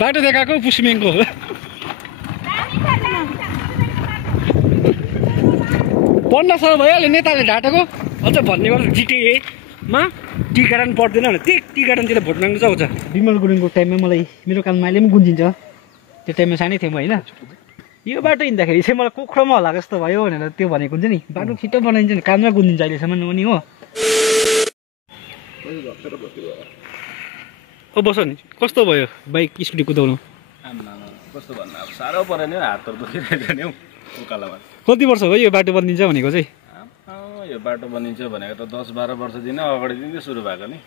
बाटो देखाएको पुसमेङको 50 साल भइहाल्यो नेताले ढाँटेको अझ भन्ने गर्छ जिटिएमा टी गार्डन पर्दैन भने त्यही टी गार्डनतिर भोट माग्नु चाहिँ आउँछ। विमल गुरुङको टाइममा मलाई मेरो कानमा अहिले पनि गुन्जिन्छ। त्यो टाइममा सानै थिएँ म होइन। यो बाटो हिँड्दाखेरि चाहिँ मलाई कुखुरामा होला जस्तो भयो भनेर त्यो भनेको हुन्छ नि। बाटो छिटो बनाइन्छ नि कानमा गुन्जिन्छ अहिलेसम्म पनि हो। ओ बस नि कस्तो भयो बाइक स्कुटी कुदाउनु? कस्तो भन्नु अब साह्रो परेन हातहरू दुखिरहेको नि हौ उकालोमा। कति वर्ष भयो यो बाटो बनिन्छ भनेको चाहिँ? यो बाटो बनिन्छ भनेको त 10-12 वर्षदेखि अगाडिदेखि सुरु भएको नि।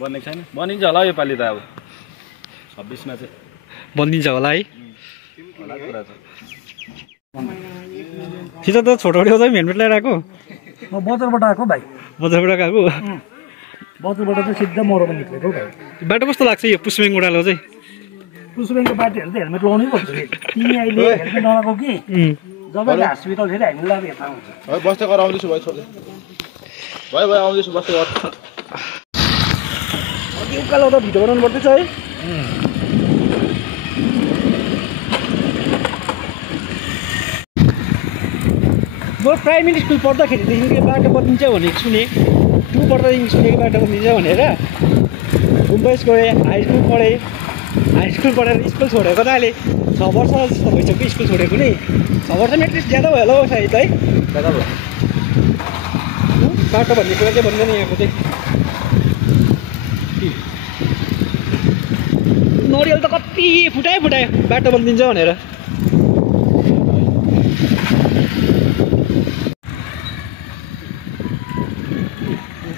बनेको छैन, बनिन्छ होला यो पालि त अब 26मा चाहिँ बनिन्छ होला है। होला कुरा छ। सिधै त छोटो चाहिँ हेलमेट लगाएर आएको? म बजारबाट आएको भाइ। बजारबाट आएको? बजारबाट चाहिँ सिधा मरोमा निक्लेको भाइ। बाटो कस्तो लाग्छ यो पुसमेङ उडालो चाहिँ? पुसमेङको बाटोहरू त हेलमेट लगाउनै पर्छ कि। तिमी अहिले हेलमेट नलाएको कि जब हस्पिटल फेरि हामी लगाएर थाहा हुन्छ। है बस्दै गर आउँदैछु भाइ छोड्दै। भयो आउँदैछु बस्दै गर। अघि उकालो त भिडियो बनाउनु पर्दैछ है। म प्राइमेरी स्कुल पढ्दाखेरिदेखि बाटो बनिन्छ भनेको सुने। 2 पढ्दादेखि सुनेको बाटो बनिन्छ भनेर। गुम्बस गएँ, हाई स्कुल पढेँ। हाई स्कुल पढेर स्कुल छोडेको त अहिले 6 वर्ष जस्तो भइसक्यो स्कुल छोडेको नि। 6 वर्ष एटलिस्ट ज्यादा भयो होला हौ सायद है। ज्यादा भयो। बाटो भन्ने कुरा चाहिँ भन्दैन यहाँको चाहिँ। नरिवल त कति फुटायो बाटो बनिदिन्छ भनेर।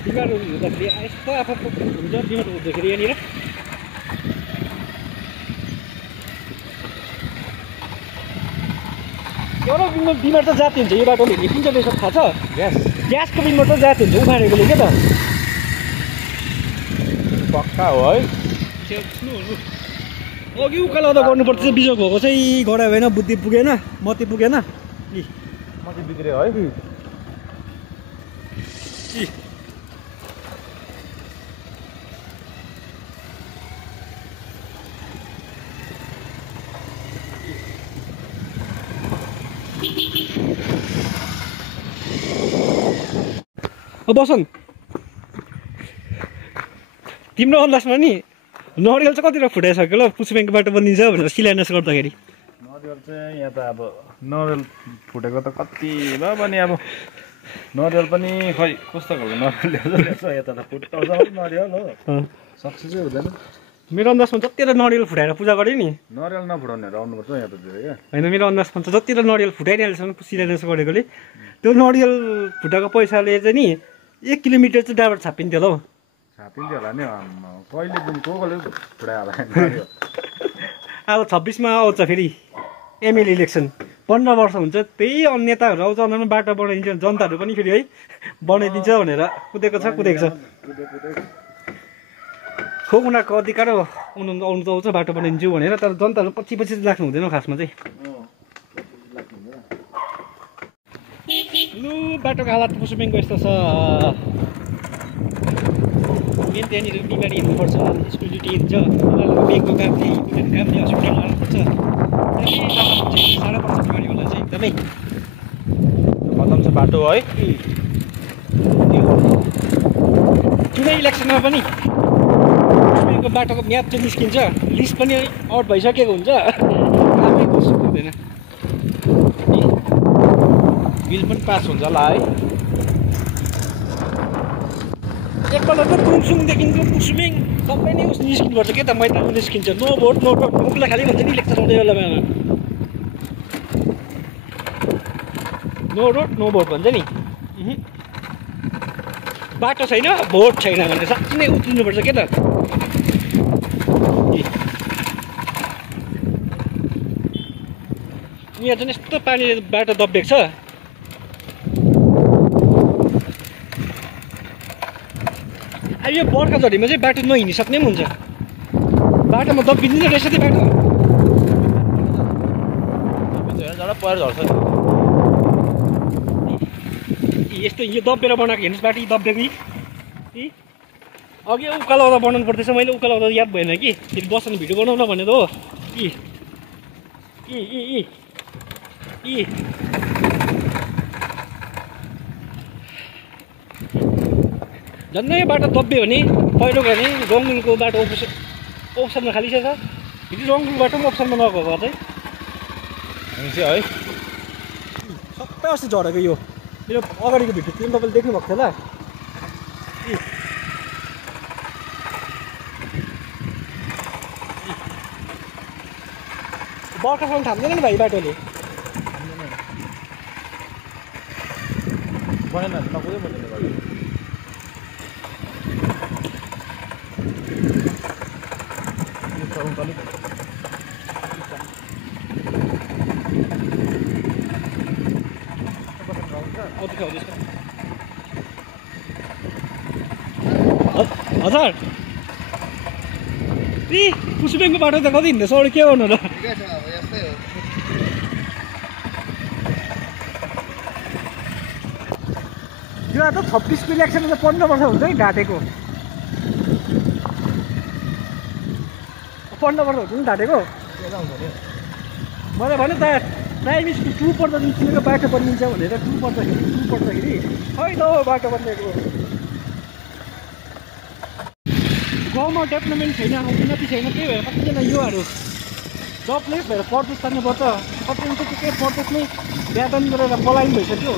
बिमारहरू हुँदाखेरि यस्तो आफू हुन्छ बिमार हुँदाखेरि यहाँनिर। एउटा बिमार त जाती हुन्छ यो बाटोले। कुन चाहिँ रहेछ थाहा छ? ग्यासको बिमार त जाती हुन्छ उखानेकोले क्या त। पक्का हो है। अघि उकालो त गर्नुपर्छ बिजोग भएको चाहिँ गरायो भएन बुद्धि पुगेन मती पुगेन म चाहिँ बिग्रियो है। बसन तिम्रो अन्दाजमा नि नरिवल चाहिँ कतिवटा फुटाइसक्यो ल पुसमेङको बाटो बनिन्छ भनेर शिलान्यास गर्दाखेरि? नरिवल चाहिँ यहाँ त अब नरिवल फुटेको त कति भयो भने अब नरिवल पनि खै कस्तो खालको नरिवल ल्याउँछ यता त फुटाउँछ नरिवल हो सक्सेसै हुँदैन। मेरो अन्दाजमा जतिवटा नरिवल फुटाएर पूजा गरेँ नि। नरिवल नफुटाउनेहरू आउनुपर्छ यहाँ त धेरै क्या। होइन मेरो अन्दाजमा त जतिवटा नरिवल फुटाइरहेछन् शिलान्यास गरेकोले त्यो नरिवल फुटाएको पैसाले चाहिँ नि 1 किलोमिटर चाहिँ ड्राइभर छापिन्थ्यो होला हौ। छापिन्थ्यो होला नि कहिलेदेखि कसले फुटायो होला। अब 26मा आउँछ फेरि एमएलए इलेक्सन 15 वर्ष हुन्छ। त्यही नेताहरू आउँछ उनीहरू बाटो बनाइदिन्छ जनताहरू पनि फेरि है बनाइदिन्छ भनेर कुदेको छ। खोक उनीहरूको अधिकार हो आउनु त आउँछ बाटो बनाइदिन्छु भनेर। तर जनताहरू पछि लाग्नु हुँदैन खासमा चाहिँ। लु बाटोको हालत पुसमेङको यस्तो छ। मेन त्यहाँनिर बिमारी हिँड्नुपर्छ स्कुल ड्युटी हिँड्छ ब्याङ्कको कामले हस्पिटल लानुपर्छ। साह्रो पर्छ बिमारी होला चाहिँ एकदमै खतम छ बाटो है। जुनै इलेक्सनमा पनि पुसमेङको बाटोको म्याप चाहिँ निस्किन्छ। लिस्ट पनि आउट भइसकेको हुन्छ। कामै गर्छु हुँदैन। बिल पनि पास हुन्छ होला है। एकपल्ट त तुङसुङदेखिको पुसमेङ सबै नै उस निस्किनुपर्छ के त मैदानमा निस्किन्छ। नो भोट मुखलाई खालि भन्छ नि इलेक्सन आउँदै बेलामा नो रोड नो भोट भन्छ नि। बाटो छैन भोट छैन भनेर साँच्चै नै उत्रिनुपर्छ के त। यहाँ चाहिँ यस्तो पानीले बाटो दबिएको छ। अब यो बर्खा झरीमा चाहिँ बाटो नहिँडिसक्ने पनि हुन्छ। बाटोमा दबिँदैन रहेछ त्यो बाटो। पहिरो झर्छ यस्तो यो दबेर बनाएको हेर्नुहोस् बाटो दबिएको अघि उकालो आउँदा बनाउनु पर्दैछ मैले उकालो आउँदा याद भएन कि फेरि बस्ने भिडियो बनाउन भनेर हो झन्नै बाटो दब्यो भने पहिरो गयो भने रङ्गुलको बाटो अप्सनमा खाली छ फेरि रङ्गुल बाटो पनि अप्सनमा नगएको चाहिँ है सबै अस्ति झरेको यो मेरो अगाडिको भिडियो त्यो तपाईँले देख्नु भएको थियो होला बर्खासम्म थाम्दैन नि भाइ बाटोले बनेन नकुदै बनेन हजुर कुसुबेङको बाटो त कति हिँड्दैछ अरू के गर्नु र यो त 26 को इलेक्सन त 15 वर्ष हुन्छ है ढाटेको 15 वर्ष हुन्छ नि ढाटेको मैले भने त प्राइमेरी स्कुल 2 पढ्दा जुन सुनेको बाटो बनिन्छ भनेर 2 पढ्दाखेरि खै त बाटो बनिएको गाउँमा डेभलपमेन्ट छैन उन्नति छैन त्यही भएर कतिजना युवाहरू जबलेस भएर परदेश जानुपर्छ कतिजना चाहिँ के परदेशमै व्यापन गरेर पलायन भइसक्यो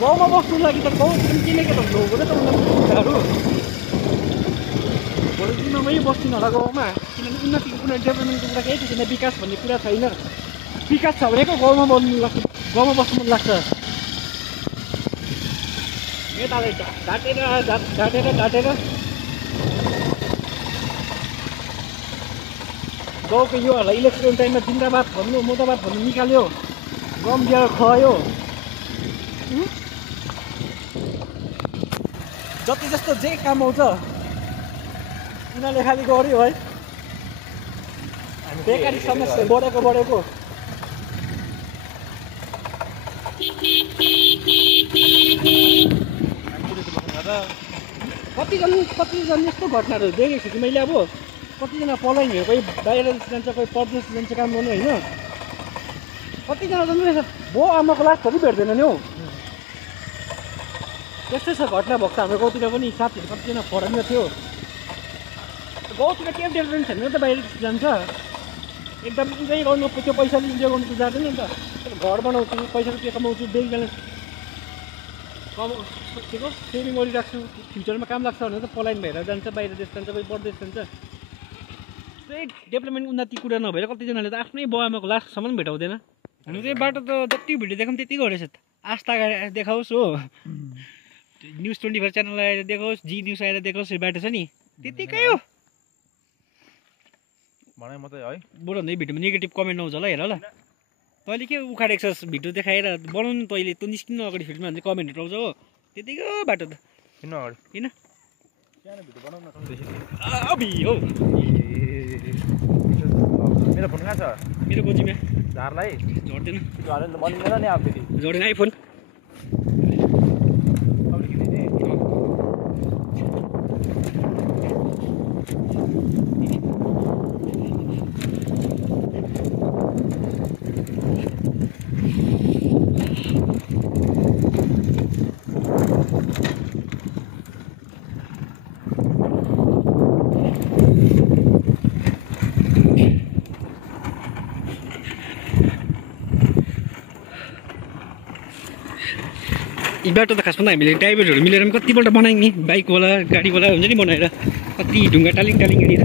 गाउँमा बस्नुको लागि त गाउँ किनेको त हो त उनीहरू भोलि दिनमा मै बस्दिनँ होला गाउँमा किनभने उन्नतिको कुरा डेभलपमेन्टको कुरा केही छैन विकास भन्ने कुरा छैन विकास छ भनेको गाउँमा बस्नु मन लाग्छ नेताले ढाटेर गाउँको युवाहरूलाई इलेक्सन टाइममा जिन्दाबाद भन्नु मुर्दाबाद भन्नु निकाल्यो गम दिएर खुवायो जति जस्तो जे काम आउँछ उनीहरूले खालि गर्यो है बेकारी समस्या बढेको कतिजना यस्तो घटनाहरू देखेको छु कि मैले अब कतिजना पलाइनहरू कोही बाहिर जान्छ कोही परदेश जान्छ काम गर्नु होइन कतिजना जान्छ बो आमाको लासहरू भेट्दैन नि हौ त्यस्तै छ घटना भएको छ हाम्रो गाउँतिर पनि साथीहरू कतिजना फरेनमा थियो गाउँतिर केही डेभलपमेन्ट छैन त बाहिर जान्छ एकदम इन्जोय गर्नु त्यो पैसाले इन्जोय गर्नु त जाँदैन नि त घर बनाउँछु पैसा रुपियाँ कमाउँछु ब्याङ्क ब्यालेन्स के को सेभिङ गरिराख्छु फ्युचरमा काम लाग्छ भनेर त पलायन भएर जान्छ बाहिर देश जान्छ कोही परदेश जान्छ त्यही डेभलपमेन्ट उन्नति कुरा नभएर कतिजनाले त आफ्नै बाउआमाको लाससम्म भेटाउँदैन हुनु चाहिँ बाटो त जति भिडियो देखाउँ त्यति गरेछ आस्था देखाओस् हो न्युज 24 च्यानल आएर देखाओस् जी न्युज आएर देखाओस् यो बाटो छ नि त्यतिकै हो भने मात्रै है बरु भन्दै भिडियोमा नेगेटिभ कमेन्ट आउँछ होला हेर ल तैँले के उखाडेको छस् भिडियो देखाएर बनाउनु तैँले त्यो निस्किनु अगाडि फिल्डमा भने कमेन्टहरू आउँछ हो त्यतिकै हो बाटो त किन अगाडि किन भिडियो बनाउन अबि हो मेरो फोन कहाँ छ मेरो गोजीमा झारलाई झर्दैन झरेन त बनिँदैन नि अब फेरि झर्दैन आइफोन यी बाटो त खासमा हामीले ड्राइभरहरू मिलेर पनि कतिपल्ट बनायौँ नि बाइकवाला गाडीवाला हुन्छ नि बनाएर कति ढुङ्गा टालिङ गरेर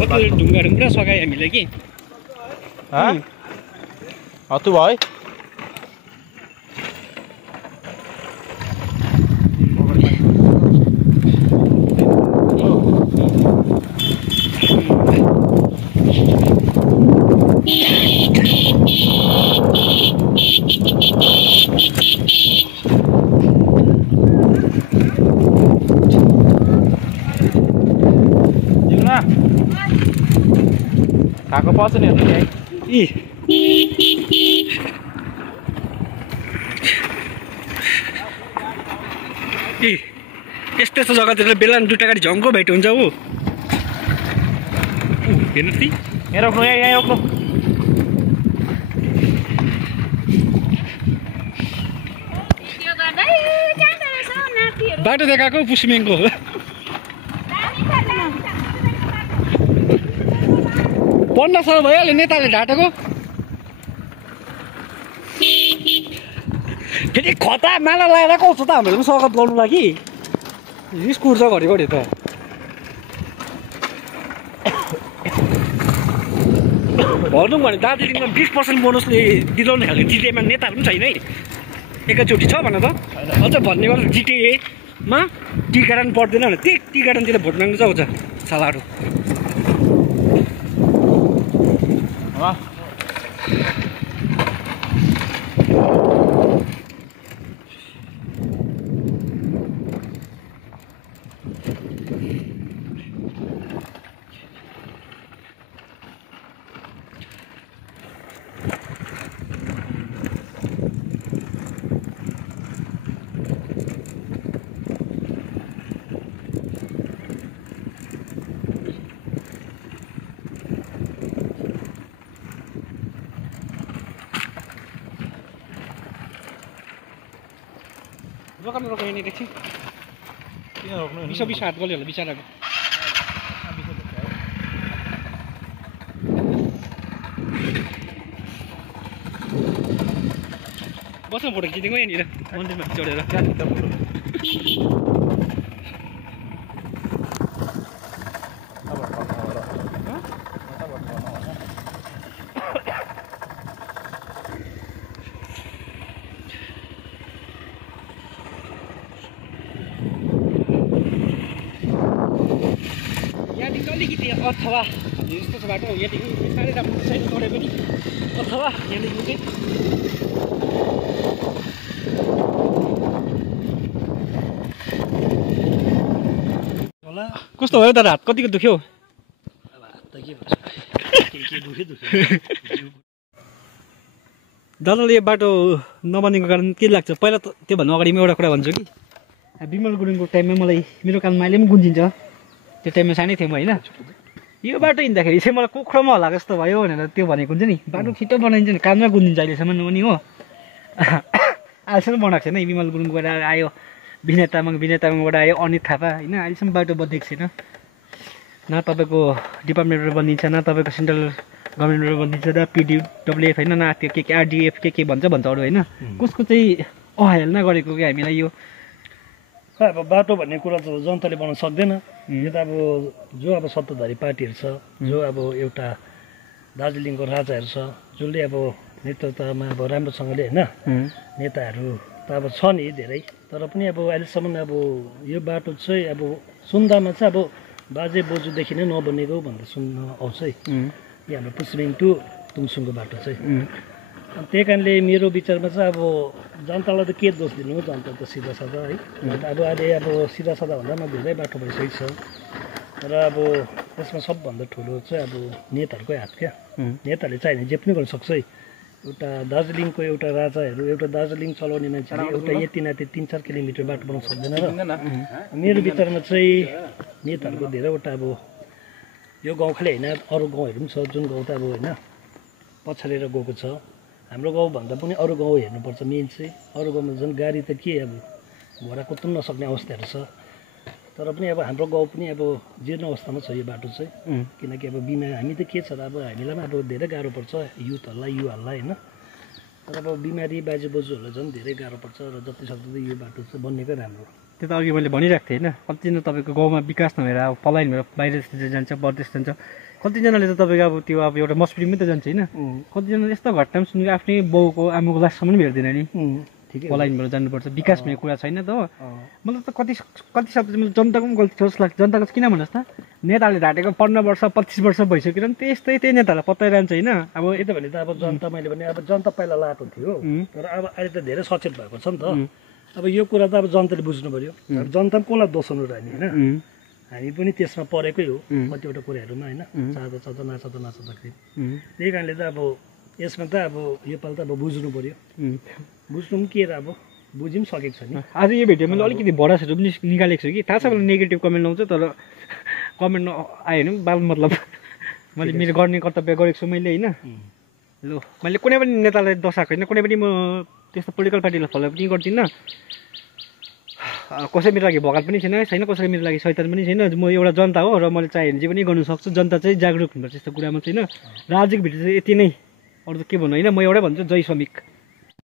कति ढुङ्गाहरू पुरा सघायो हामीले कि हत्तु भयो खाएको पर्छ नि ए यस्तो यस्तो जग्गातिर बेला दुईटा गाडी झङ्को भेट हुन्छ ऊ हेर्नु ती यहाँ रोक्नु यहाँ रोक्नु बाटो देखाएको पुसमेङको पन्ध्र साल भइहाल्यो नेताले ढाँटेको फेरि खता माला लगाएर कौछ त हामीहरू पनि स्वागत गर्नु लागि रिस कुर्छ घरिघरि त भनौँ भने दार्जिलिङमा 20% बोनसले दिलाउने खालको जिटिएमा नेताहरू पनि छैन है एकैचोटि छ भन त अझ भन्ने गर्छ जिटिएमा टी गार्डन पर्दैन भने त्यही टी गार्डनतिर भोट माग्नु चाहिँ आउँछ सालाहरू रोक्नु रोक्नु यहाँनिर एकछिन किन रोक्नु बिस बिस हात गल्यो होला बिचराको बस्नु फोटो खिचेको यहाँनिर मन्दिरमा चढेर यहाँदेखि अलिकति अथवा यस्तो छ बाटो यहाँदेखि साह्रै राम्रो छैन तरै पनि अथवा यहाँदेखि चाहिँ होला कस्तो भयो तर हात कतिको दुख्यो हात त के भन्छ के दुख्यो दादाले यो बाटो नबनेको कारण के लाग्छ पहिला त त्योभन्दा अगाडि म एउटा कुरा भन्छु कि बिमल गुरुङको टाइममा मलाई मेरो कानमा अहिले पनि गुन्जिन्छ त्यो टाइममा सानै थिएँ म होइन यो बाटो हिँड्दाखेरि चाहिँ मलाई कुखुरोमा होला जस्तो भयो भनेर त्यो भनेको हुन्छ नि बाटो छिटो बनाइन्छ नि कानमा गुन्जिन्छ अहिलेसम्म पनि हो अहिलेसम्म बनाएको छैन बिमल गुरुङबाट आयो विनय तामाङबाट आयो अनित थापा होइन अहिलेसम्म बाटो बनिएको छैन न तपाईँको डिपार्टमेन्टबाट बनिन्छ न तपाईँको सेन्ट्रल गभर्मेन्टबाट बनिन्छ न पिडिडब्ल्युएफ होइन न त्यो के आरडिएफ के भन्छ अरू होइन कसको चाहिँ अवहेलना गरेको कि हामीलाई यो अब बाटो भन्ने कुरा त जनताले बनाउन सक्दैन यो त अब जो अब सत्ताधारी पार्टीहरू छ जो अब एउटा दार्जिलिङको राजाहरू छ जसले अब नेतृत्वमा अब राम्रोसँगले होइन नेताहरू त अब छ नि धेरै तर पनि अब अहिलेसम्म अब यो बाटो चाहिँ अब सुन्दामा चाहिँ अब बाजे बोजूदेखि नै नबनेको भनेर सुन्न आउँछ है यो हाम्रो पुसमेङ टु तुङसुङको बाटो चाहिँ त्यही कारणले मेरो विचारमा चाहिँ अब जनतालाई त के दोष दिनु जनता त सिधा साधा है अब अहिले अब सिधा साधा भन्दा म धेरै बाटो भइसकेको छ र अब यसमा सबभन्दा ठुलो चाहिँ अब नेताहरूकै हात क्या नेताहरूले चाहिँ जे पनि गर्न सक्छ है एउटा दार्जिलिङको एउटा राजाहरू एउटा दार्जिलिङ चलाउने मान्छेले एउटा यति नाति 3-4 किलोमिटर बाटो बनाउन सक्दैन र मेरो विचारमा चाहिँ नेताहरूको धेरैवटा अब यो गाउँ खालि होइन अरू गाउँहरू पनि छ जुन गाउँ त अब होइन पछाडेर गएको छ हाम्रो गाउँभन्दा पनि अरू गाउँ हेर्नुपर्छ मेन चाहिँ अरू गाउँमा झन् गाडी त के अब घोडा कुद्नु नसक्ने अवस्थाहरू छ तर पनि अब हाम्रो गाउँ पनि अब जीर्ण अवस्थामा छ यो बाटो चाहिँ किनकि अब बिमा हामी त के छ र अब हामीलाई पनि अब धेरै गाह्रो पर्छ युथहरूलाई युवाहरूलाई होइन तर अब बिमारी बाजे बोजूहरूलाई झन् धेरै गाह्रो पर्छ र जति सक्दो यो बाटो चाहिँ बन्नेकै राम्रो त्यो त अघि मैले भनिरहेको थिएँ होइन कतिजना तपाईँको गाउँमा विकास नभएर अब पलायन भएर बाहिर जान्छ परदेश जान्छ कतिजनाले त तपाईँको अब त्यो अब एउटा मस्पिरीमै त जान्छ होइन कतिजना यस्तो घटना पनि सुनेको आफ्नै बाउको आमाको लाससम्म पनि भेट्दैन नि पलायनबाट जानुपर्छ विकास भन्ने कुरा छैन त हो मलाई त कति शब्द जनताको पनि गल्ती जस्तो लाग्छ जनताको चाहिँ किन भन्नुहोस् त नेताले ढाँटेको 15 वर्ष 25 वर्ष भइसक्यो नि त्यही नेतालाई पत्याइरहन्छ होइन अब यता भने त अब जनता मैले भने अब जनता पहिला लाटो थियो तर अब अहिले त धेरै सचेत भएको छ नि त अब यो कुरा त अब जनताले बुझ्नु पर्यो अब जनता पनि कसलाई दोषाउनु रहने होइन हामी पनि त्यसमा परेकै हो कतिवटा कुराहरूमा होइन चाहँदा नाच्दाखेरि त्यही कारणले त अब यसमा त अब योपालि त अब बुझ्नु पर्यो बुझ्नु पनि के र अब बुझि पनि सकेको छ नि। आज यो भिडियो मैले अलिकति भडासहरू पनि निकालेको छु कि थाहा छ मलाई नेगेटिभ कमेन्ट आउँछ तर कमेन्ट आयो भने बाल मतलब मैले मेरो गर्ने कर्तव्य गरेको छु मैले होइन। ल मैले कुनै पनि नेतालाई दसाएको होइन, कुनै पनि म त्यस्तो पोलिटिकल पार्टीलाई फलो पनि गर्दिनँ, कसै मेरो लागि भगाल पनि छैन कसैको मेरो लागि शैतान पनि छैन। म एउटा जनता हो र मैले चाहे भने जे पनि गर्नु सक्छु। जनता चाहिँ जागरुक हुनुपर्छ यस्तो कुरामा चाहिँ होइन। र आजको भिडियो चाहिँ यति नै, अरू त के भन्नु होइन। म एउटै भन्छु, जय श्रमिक।